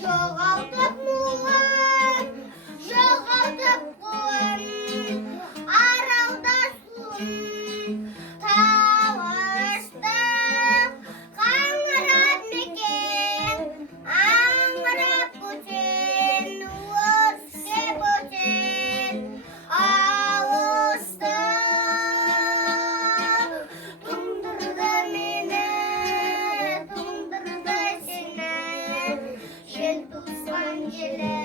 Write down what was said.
жоғалтып мұңын, жоғалтып құлын, аралда суын тауышты. Қаңырап мекен, аңырап көтен, өртке бөтен алысты. Тұндырды мені, тұндырды сені, желтоқсан желі.